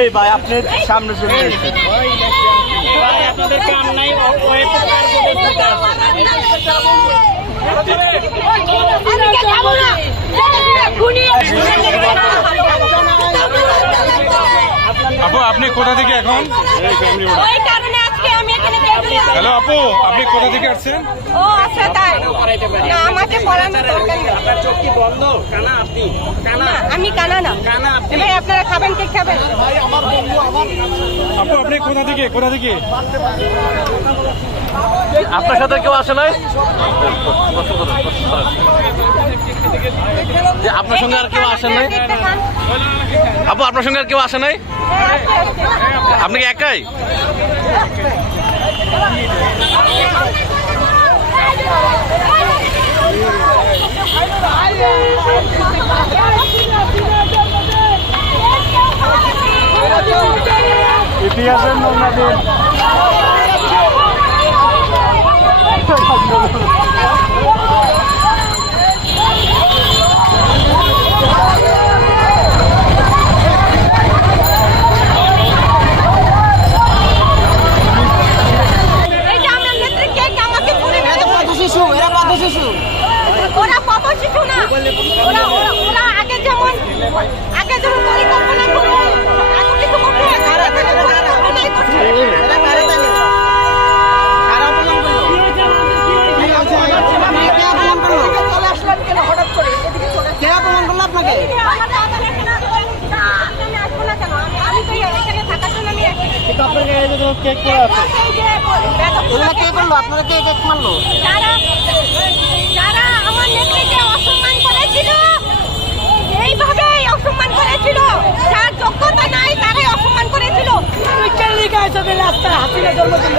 এই ভাই আপনি সামনে চলে আসছেন ভাই আপনাদের কাম নাই আপু আপনি কোথা থেকে এখন? হ্যালো আপু, আপনি কোথা থেকে আসছেন? ও আচ্ছা তাই না, আমাকে পড়ানোর দরকার নেই। আপনার চোখ কি বন্ধ? কানা আপনি? কানা? আমি কানা না। কানা আপনি? ভাই আপনারা খাবেন, কে খাবেন? আপু আপনি কোথা থেকে আপনার সাথে কেউ আসে নাই? যে আপনার সঙ্গে আর কেউ আসেন নাই? আপু আপনার সঙ্গে আর কেউ আসে নাই? আপনি কি একাই? ইতিহাসের নমুনা দিন। ওরা পথ শিশু না, ওরা আগে যেমন পরিকল্পনা করে এত কিছু করতে হঠাৎ করে কে অপমান করলো আপনাকে? আমি তো এখানে থাকার জন্য আমি কেক করে আছে কে করলো? আপনারা কে কেক মারলো? যারা আমার নেত্রীকে অসম্মান করেছিল, এইভাবে অসম্মান করেছিল, যার যোগ্যতা নাই তারাই অসম্মান করেছিল। রাস্তায় হাসিনা জন্মদিন